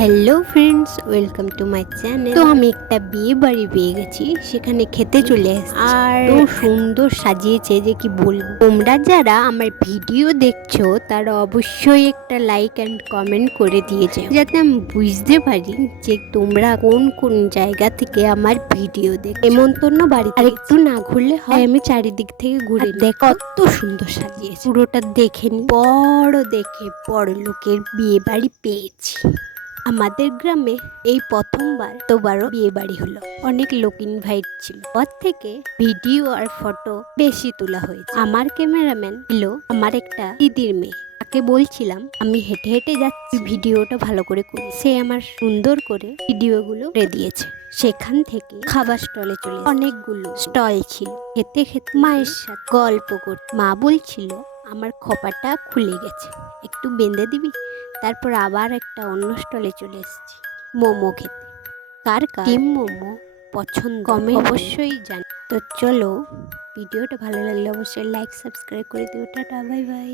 Hello friends welcome to my channel তো আমি একটা বিয়ে বাড়ি পেয়ে গেছি সেখানে খেতে চলে এসেছি। আর সুন্দর সাজিয়েছে যে কি বলব। তোমরা যারা আমার ভিডিও দেখছ তারা অবশ্যই একটা লাইক অ্যান্ড কমেন্ট করে দিয়েছে। যাতে আমি বুঝতে পারি যে তোমরা কোন কোন জায়গা থেকে আমার ভিডিও দেখ এমন্তন্ন বাড়ি আর একটু না ঘুরলে হয়। আমি চারিদিক থেকে ঘুরে দেখ কত সুন্দর সাজিয়েছে। পুরোটা দেখে নি। বড় দেখে বড় লোকের বিয়ে বাড়ি পেয়েছি। আমাদের গ্রামে এই প্রথমবার তোবারও বিয়ে বাড়ি হলো। অনেক লোক ইনভাইট ছিল। পর থেকে ভিডিও আর ফটো বেশি তোলা হয়েছে। আমার ক্যামেরাম্যান ছিল আমার একটা দিদির মেয়ে। তাকে বলছিলাম, আমি হেঁটে হেঁটে যাচ্ছি। ভিডিওটা ভালো করে করি। সে আমার সুন্দর করে ভিডিওগুলো করে দিয়েছে। সেখান থেকে খাবার স্টলে চলে অনেকগুলো স্টল ছিল। খেতে খেতে মায়ের সাথে গল্প করতে। মা বলছিল, আমার খোপাটা খুলে গেছে। একটু বেঁধে দিবি? তারপর আবার একটা অন্য স্টলে চলে এসেছি মোমো খেতে। কার কার? ডিম মোমো পছন্দ কমে অবশ্যই জানি তো চলো ভিডিওটা ভালো লাগলে অবশ্যই লাইক সাবস্ক্রাইব করে দিও। Tata bye bye